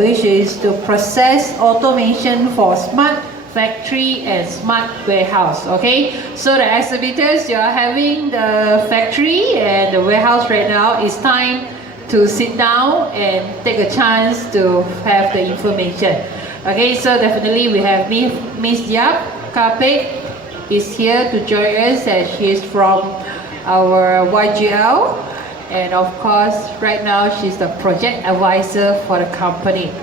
which is to process automation for smart factory and smart warehouse. Okay, so the exhibitors, you are having the factory and the warehouse right now. It's time to sit down and take a chance to have the information. Okay, so definitely we have Miss Yap Kapek is here to join us, and she is from our YGL. And of course, right now she's the project advisor for the company.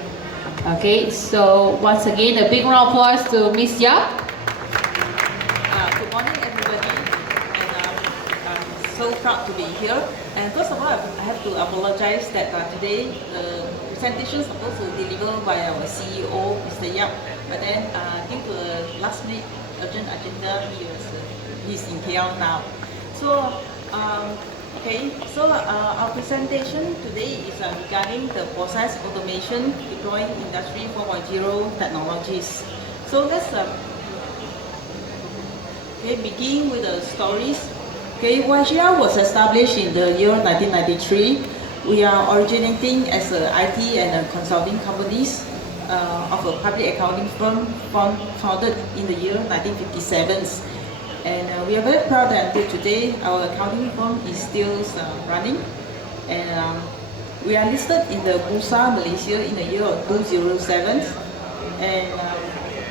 Okay, so once again, a big round of applause to Miss Yap. Good morning, everybody, and I'm so proud to be here. And first of all, I have to apologize that today the presentation is supposed to deliver by our CEO, Mr. Yap, but then due to a last-minute urgent agenda, he's in KL now. So. Okay, so our presentation today is regarding the process automation deploying Industry 4.0 technologies. So let's begin with the stories. Okay, YGL was established in the year 1993. We are originating as an IT and consulting companies of a public accounting firm founded in the year 1957. And we are very proud that until today our accounting firm is still running, and we are listed in the Bursa Malaysia in the year of 2007, and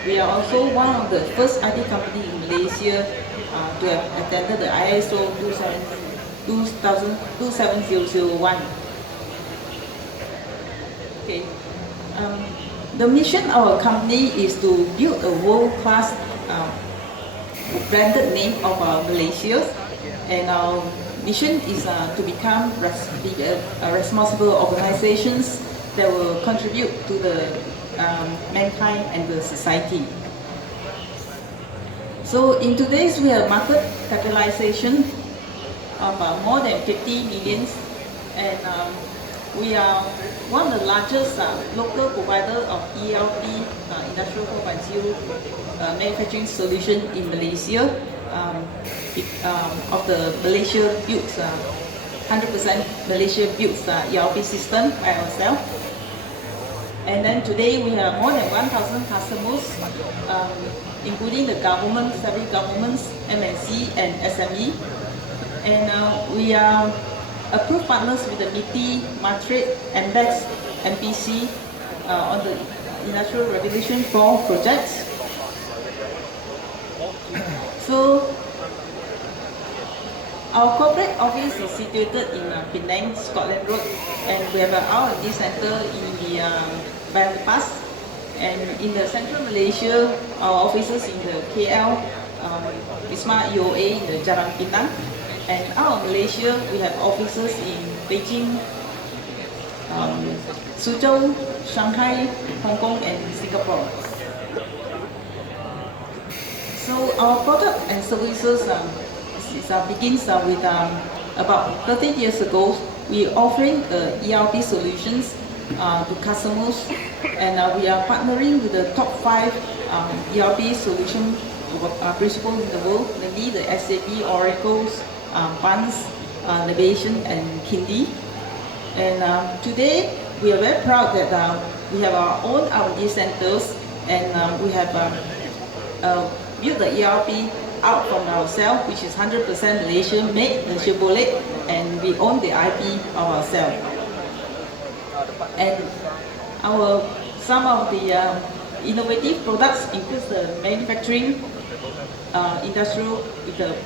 we are also one of the first IT company in Malaysia to have attended the ISO 27001. Okay. The mission of our company is to build a world-class branded name of Malaysia, and our mission is to become responsible organizations that will contribute to the mankind and the society. So in today's we have market capitalization of more than 50 million, and we are one of the largest local provider of ERP, Industrial 4.0 manufacturing solution in Malaysia. Of the Malaysia built 100% Malaysia built ERP system by ourselves. And then today we have more than 1,000 customers, including the government, several governments, MNC and SME. And we are approved partners with the MITI, Matrix, MBEX, MPC on the Industrial Revolution 4 projects. So our corporate office is situated in Penang, Scotland Road, and we have an R&D center in the Bypass. And in the central Malaysia, our offices in the KL, Wisma EOA in the Jalan Penang. And out of Malaysia, we have offices in Beijing, Suzhou, Shanghai, Hong Kong, and Singapore. So our product and services begins with about 30 years ago. We offering ERP solutions to customers, and we are partnering with the top 5 ERP solution principals in the world, namely the SAP, Oracle, Buns, Navigation, and Kindi. And today we are very proud that we have our own R&D centers, and we have build the ERP out from ourselves, which is 100% Malaysian made, Malaysia boleh, and we own the IP of ourselves. And some of the innovative products include the manufacturing, industrial with the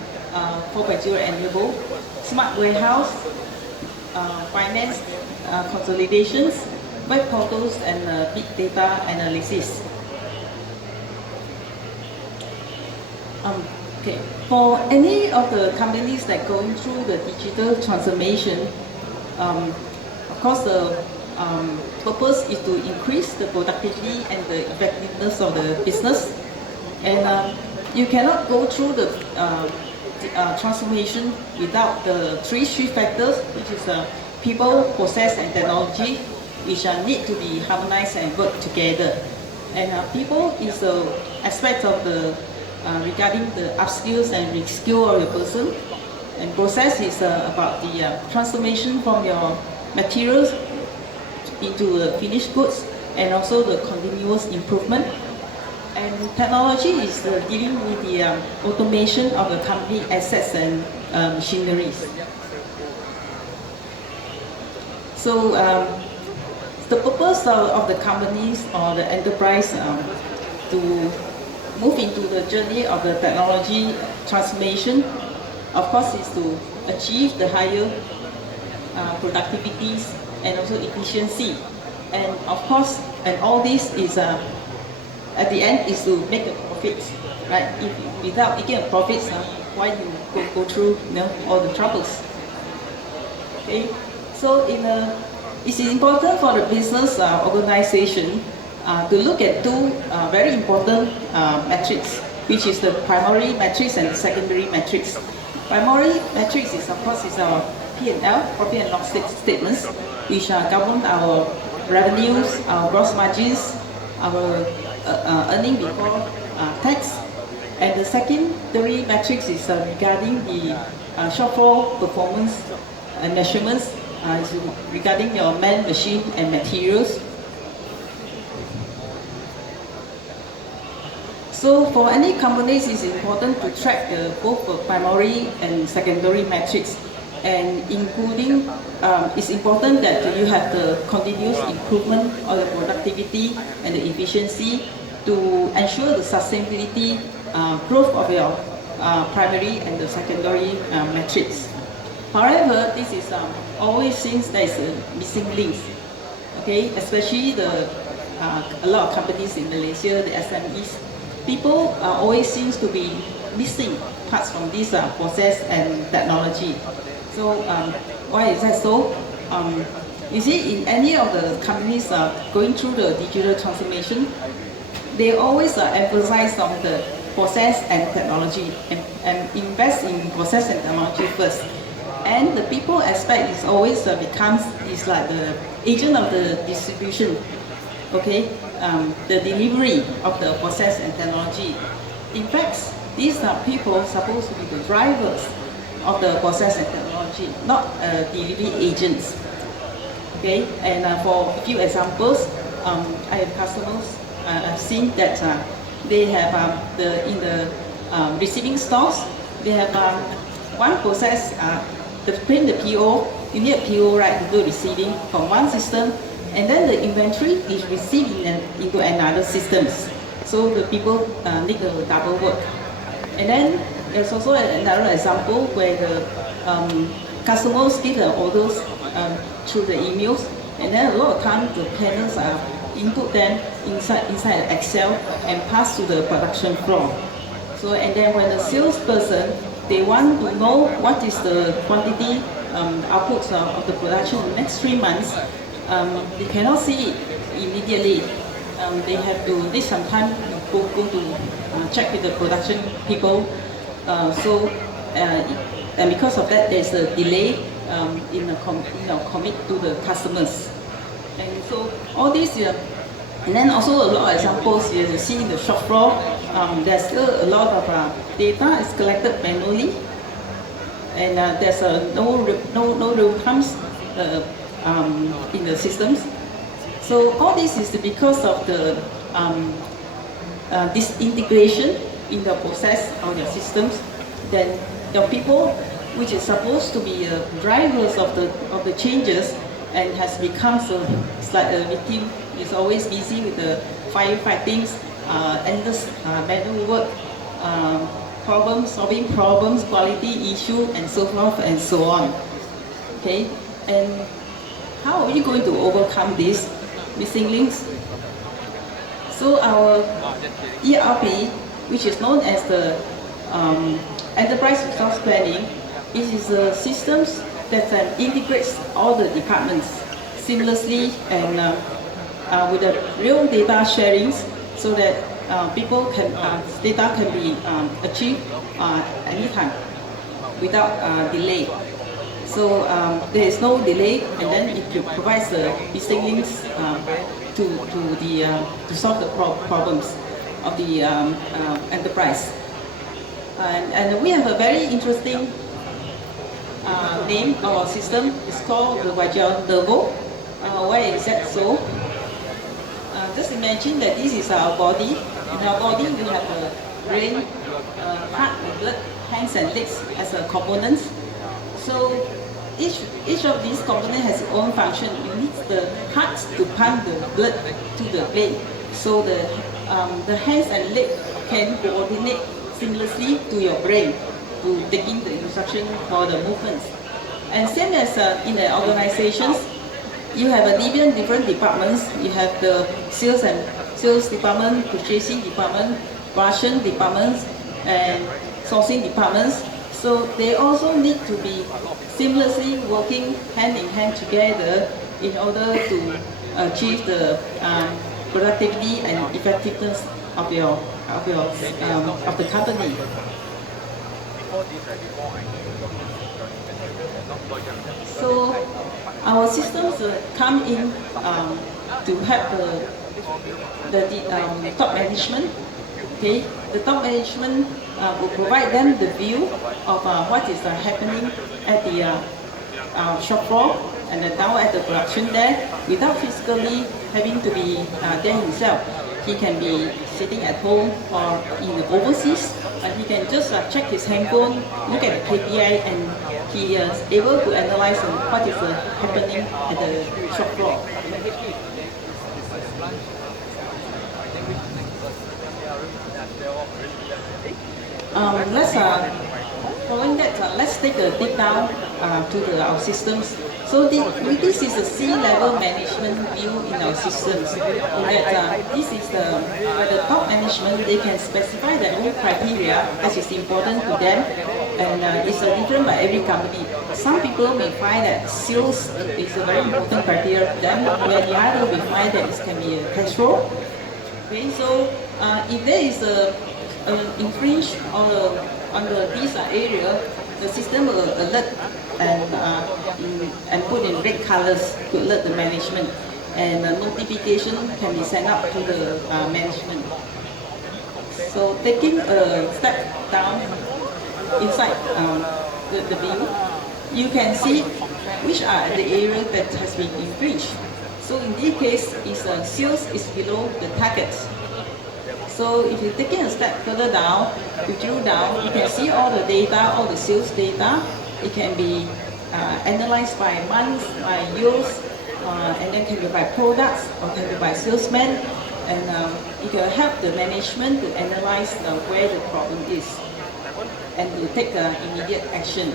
4.0 enable, smart warehouse, finance consolidations, web portals, and big data analysis. Okay. For any of the companies that going through the digital transformation, of course the purpose is to increase the productivity and the effectiveness of the business. And you cannot go through the transformation without the 3 factors, which is people, process, and technology, which need to be harmonized and work together. And people is the aspect of the regarding the upskills and reskill of your person, and process is about the transformation from your materials into finished goods, and also the continuous improvement. And technology is dealing with the automation of the company assets and machineries. So the purpose of the companies or the enterprise to move into the journey of the technology transformation, of course, is to achieve the higher productivities and also efficiency. And of course, and all this is at the end is to make a profit, right? If without making a profit, why you go through all the troubles? Okay, so it's important for the business organization to look at two very important metrics, which is the primary metrics and the secondary metrics. Primary metrics is, of course, is our P&L, profit and loss statements, which govern our revenues, our gross margins, our earning before tax. And the secondary metrics is regarding the shop floor performance and measurements regarding your man, machine, and materials. So for any companies, it's important to track both the primary and secondary metrics, and including it's important that you have the continuous improvement of the productivity and the efficiency to ensure the sustainability growth of your primary and the secondary metrics. However, this is always seems there is a missing link, okay? Especially a lot of companies in Malaysia, the SMEs, people always seems to be missing parts from this process and technology. So why is that so? You see, in any of the companies going through the digital transformation, they always emphasize on the process and technology and invest in process and technology first. And the people aspect is always is like the agent of the distribution, okay? The delivery of the process and technology. In fact, these are people supposed to be the drivers of the process and technology, not delivery agents. Okay, and for a few examples, I have customers. I've seen that they have in the receiving stores, they have one process. To print the PO, you need a PO, right, to do receiving from one system, and then the inventory is received into another systems. So the people need a double work. And then there's also another example where the customers give the orders through the emails, and then a lot of times the planners input them inside Excel and pass to the production floor. So and then when the salesperson, they want to know what is the quantity output of the production in the next 3 months, they cannot see it immediately. They have to need some time to go to check with the production people. And because of that, there's a delay in the commit to the customers. And so all these, and then also a lot of examples you see in the shop floor. There's still a lot of data is collected manually, and there's no real times in the systems. So all this is because of the disintegration in the process of your systems. Then your people, which is supposed to be drivers of the changes, and has become it's like a victim. Is always busy with the firefighting, endless manual work, solving problems, quality issue, and so forth and so on. Okay, and how are we going to overcome these missing links? So our ERP, which is known as the Enterprise Resource Planning, it is a system that integrates all the departments seamlessly and with the real data sharings, so that data can be achieved anytime without delay. So there is no delay, and then it provides the missing links to solve the problems of the enterprise. And we have a very interesting name of our system. It's called the Vajal Turbo. Why is that so? just imagine that this is our body. In our body, we have a brain, heart, the blood, hands and legs as a components. So each of these components has its own function. You need the heart to pump the blood to the brain. So the hands and legs can coordinate seamlessly to your brain to taking the instruction for the movements. And same as in the organizations, you have a different departments. You have the sales department, purchasing department, production departments, and sourcing departments. So they also need to be seamlessly working hand in hand together in order to achieve the productivity and effectiveness of the company. So our systems come in to help the top management. Okay, the top management will provide them the view of what is happening at the shop floor and down at the production there, without physically having to be there himself. He can be sitting at home or in the overseas, and he can just check his handphone, look at the KPI, and he is able to analyze what is happening at the shop floor. Following that, let's take a dig down to our systems. So this is a C-level management view in our systems. This is the top management. They can specify their own criteria as is important to them, and it's different by every company. Some people may find that sales is a very important criteria to them, where the other will find that it can be a cash flow. Okay, so if there is an infringe on this area, the system will alert and put in red colors to alert the management, and a notification can be sent out to the management. So taking a step down inside the view, you can see which are the areas that has been infringed. So in this case, sales is below the targets. So if you're taking a step further down, you drill down, you can see all the data, all the sales data. It can be analyzed by months, by years, and then can be by products or can be by salesmen. And it can help the management to analyze where the problem is and to take immediate action.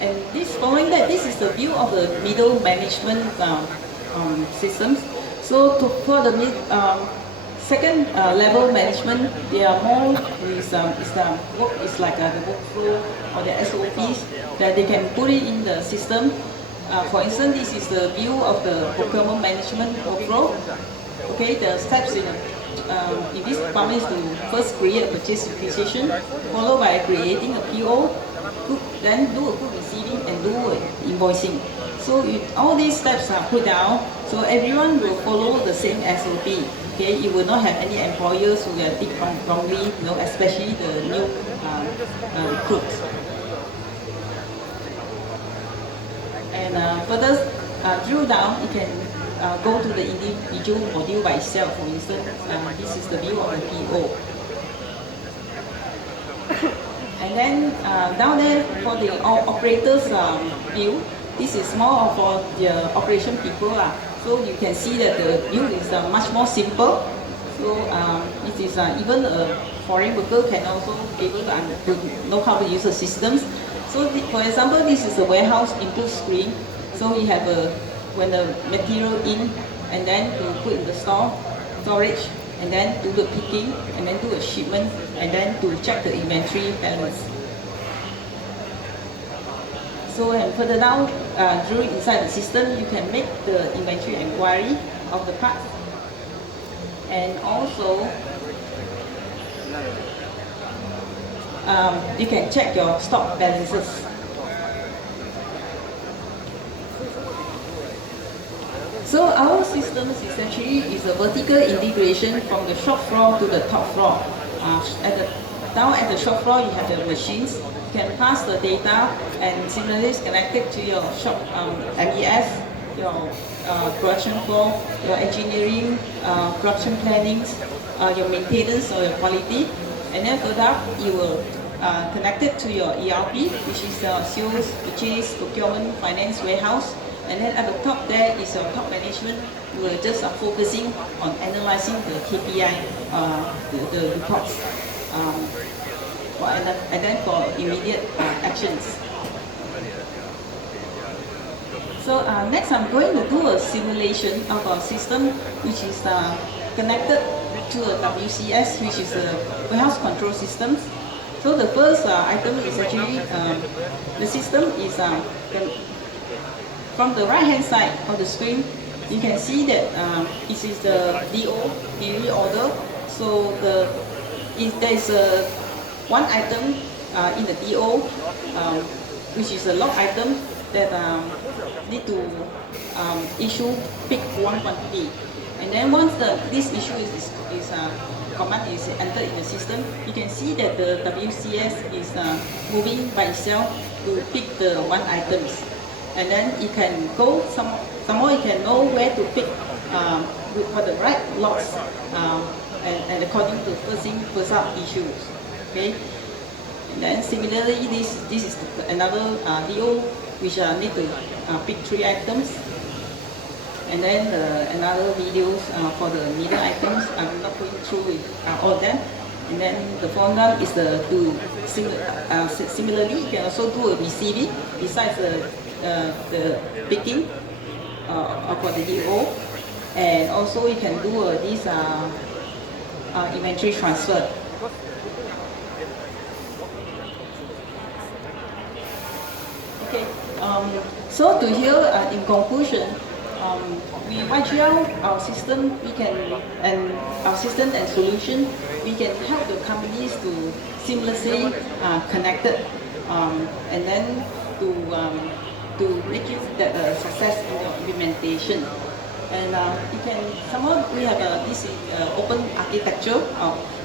And following that, this is the view of the middle management systems. So for the second level management, they are more is like the workflow or the SOPs that they can put it in the system. For instance, this is the view of the procurement management workflow. Okay, the steps in this department is to first create a purchase requisition, followed by creating a PO, then do a good receiving and do invoicing. So all these steps are put down, so everyone will follow the same SOP. Okay, you will not have any employers who will think wrongly, especially the new recruits. And further drill down, you can go to the individual module by itself. For instance, this is the view of the PO. And then down there for the operators view, this is more for the operation people. So you can see that the view is much more simple. So it is even a foreign worker can also able to know how to use the systems. So for example, this is a warehouse input screen. So we have when the material in, and then to put in the storage, and then do the picking, and then do a shipment, and then to check the inventory balance. So and further down, drilling inside the system, you can make the inventory inquiry of the parts, and also you can check your stock balances. So our system essentially is a vertical integration from the shop floor to the top floor. Down at the shop floor, you have the machines. You can pass the data, and similarly it's connected to your shop MES, your production floor, your engineering, production plannings, your maintenance or your quality, and then further up, you will connect it to your ERP, which is sales, purchase, procurement, finance, warehouse, and then at the top there is your top management. We are just focusing on analyzing the KPI, the reports, and then for immediate actions. So next I'm going to do a simulation of a system which is connected to a WCS, which is a warehouse control system. So the first item is actually the system is from the right hand side of the screen. You can see that this is the DO, delivery order. So there is one item in the DO, which is a log item that need to issue pick one quantity. And then once this issue command is entered in the system, you can see that the WCS is moving by itself to pick the one items. And then it can go, some more you can know where to pick for the right lots and according to first in, first out issues. Okay? And then similarly, this is another DO which need to pick 3 items. And then another videos for the middle items. I'm not going through all of them. And then the fourth one is similarly, you can also do a receiving besides the picking for the DO, and also you can do this inventory transfer. Okay, so to here in conclusion, we YGL our system, our system and solution, we can help the companies to seamlessly connected, and then to make it a success in the implementation. And you can somehow we have this open architecture,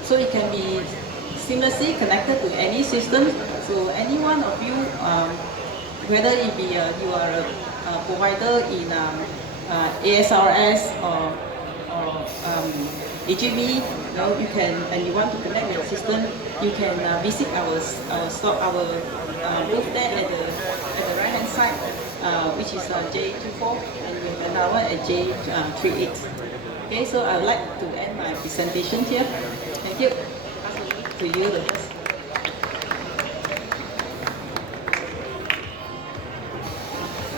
so it can be seamlessly connected to any system. So any one of you, whether it be you are a provider in ASRS or AGV, you can, and you want to connect with the system, you can visit our booth there at the right hand side, which is J24, and we have another one at J38. Okay, so I would like to end my presentation here. Thank you. To you the first.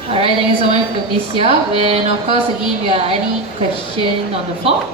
Alright, thank you so much to Ms. Yap. And of course, again, if you have any question on the floor,